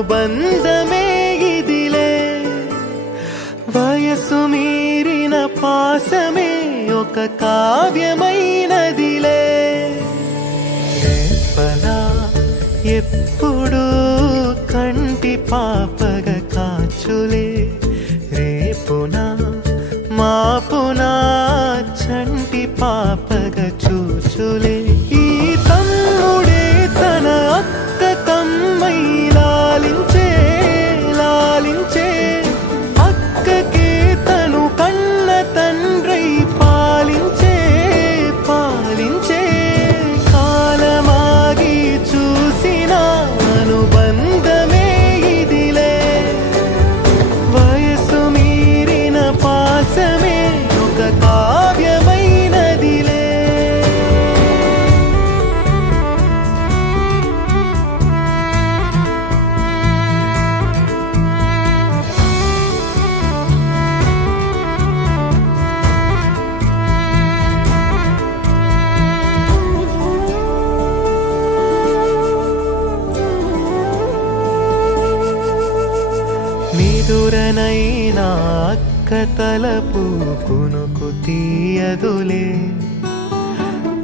అనుబంధమే ఇదిలే. వయసు మీరిన పాసమే ఒక కావ్యమైనదిలే. రేపలా ఎప్పుడు కంటి పాపగ కాచులే. రేపునా మాపునా చంటి పాపగ చూచులే. నిదురనైనా అక్క తలపు కునుకు తీయదులే.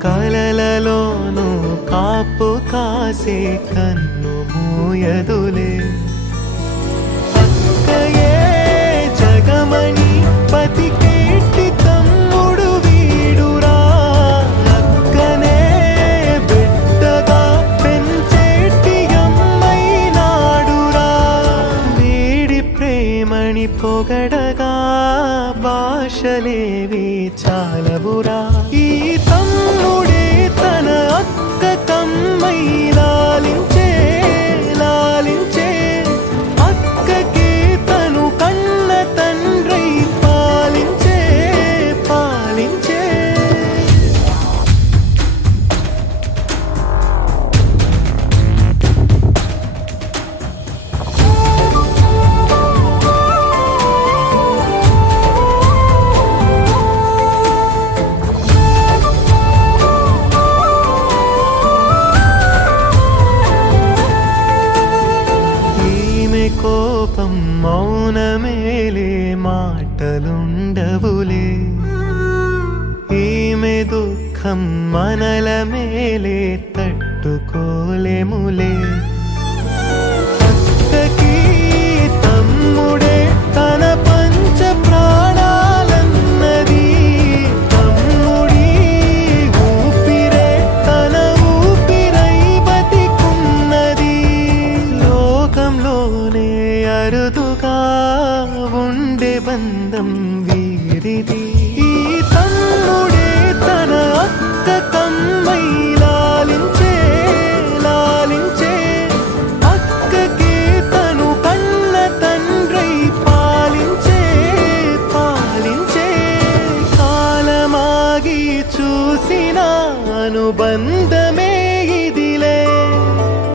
కలలలోను కాపు కాసే కన్ను మూయదులే. అక్కయే జగమణి పొగడగా భాషలేవి చాలవురా. ఈ తమ్ముడి മൗനം മൗനമേലെ മാട്ടലുണ്ടവുലേ. ഈമെ ദുഃഖം മനലമേലെ തട്ടുകോലെ മുലേ. అరుదుగా ఉండే బంధం వీరిది. ఈ తమ్ముడే తన అక్క తమ్మై లాలించే లాలించే. అక్కకే తను కన్న తండ్రై పాలించే పాలించే. కాలమాగి చూసిన అనుబంధ